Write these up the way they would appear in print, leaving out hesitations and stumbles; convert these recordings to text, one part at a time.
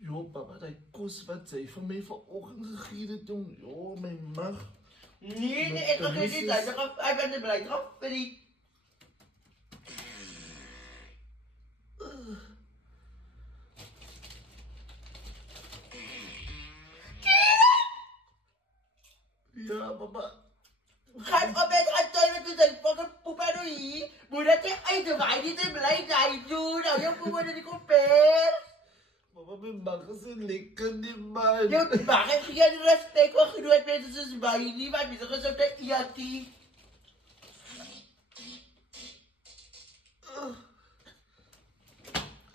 Jo, papa, die kos wat sy vir my vanoggend gegee het, jong. Jo, my mag. Nee, ek gaan nie dit. Ek ben nie bly drop vir die. Ja, papa. Gaan op bed gaan toe met die fucking poep aan hier. Moet dat jy uit die waai nie te bly daai doen. Nou jy poep in die komper. Papa, my mag is nie lekker nie, man. Jy mag ek geen respek vir groot mense soos my nie, want mense is op die EAT.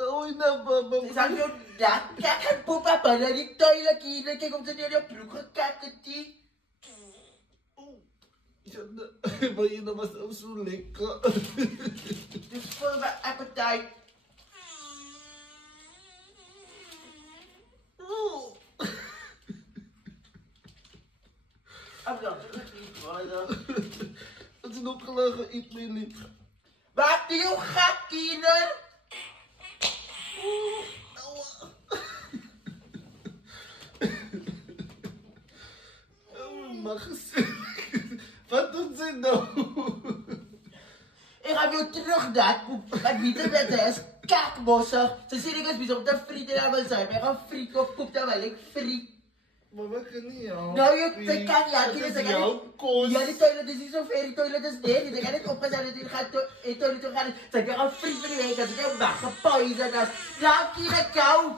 Oei, nou, papa. Dis aan jou dat. Kijk het poep op in die toilet hier. Kijk of ze niet in je broek gekakt het die. Ja, maar je was ook zo lekker. Dus vol met appetite. Het is nog gelachen, eet mijn lief. Wat doe je gat, kinder? Mag eens. Wat doen ze nou? Ik ga weer terug dat poep. Want weet je dat hij is kakbossig. Ze zeggen ik is bezig om te frieten aan mijn zuip. Ik ga frieten of poep terwijl ik friet. Maar wat kan niet, ja? Nou, je kan ja, dat is jouw koos. Ja, die toilet is niet zo ver, die toilet is neer. Die gaat niet opgezet, die gaat in de toilet toe gaan. Ze gaan al friet van die week, dat is heel weggepoisoned. Dank je, de kou.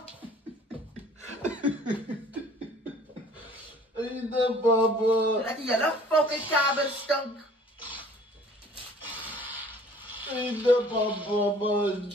Hey, de baba. Dat die hele fucking kamer stunk. Hey, de baba, man.